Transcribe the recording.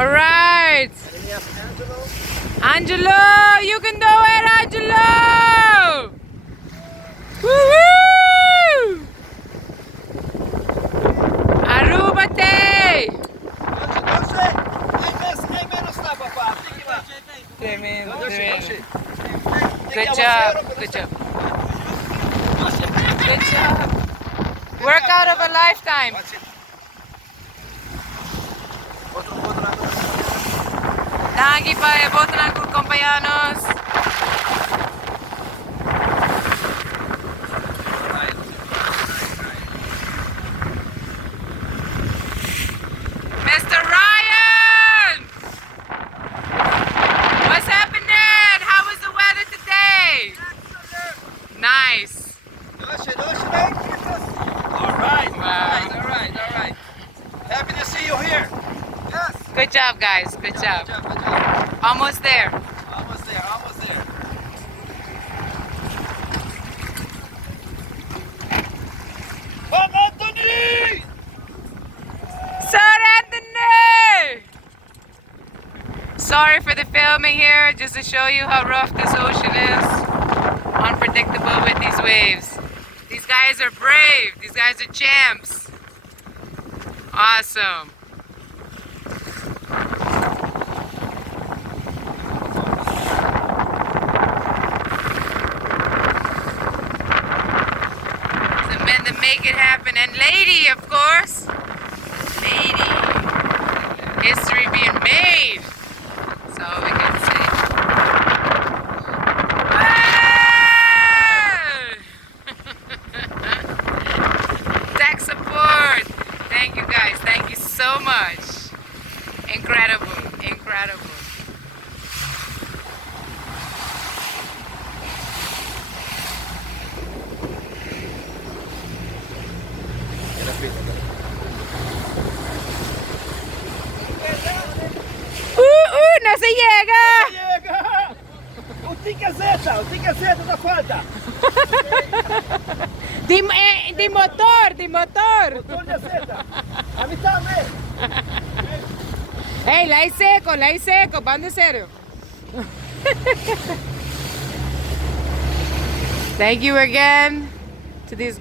All right. And then you have Angelo. Angelo, you can do it, Angelo! Woo-hoo! Aruba te! Hay menos lá, papá. Fique lá. Tremendo, Doce, tremendo. doce. Good job, good job. Good job. Workout of a lifetime. Outro lado. Nagi pa, boto ng compañeros. Mr. Ryan! What's happening? How was the weather today? Nice. Doce, né? All right. Wow. All right. Happy to see you here. Yes. Good job, guys. Good job. Good job. Almost there. Almost there. Come Anthony! Sir Anthony! Sorry for the filming here, just to show you how rough this ocean is. Unpredictable with these waves. These guys are brave. These guys are champs. Awesome. The men that make it happen. And lady, of course. Lady. History being made. That's all we can say. Tech support. Thank you guys. Thank you so much. Incredible. No se llega. Chega! O ticket Z da falta. De motor. Motor de Z. A mí también. Hey, la hay seco, van de serio. Thank you again to these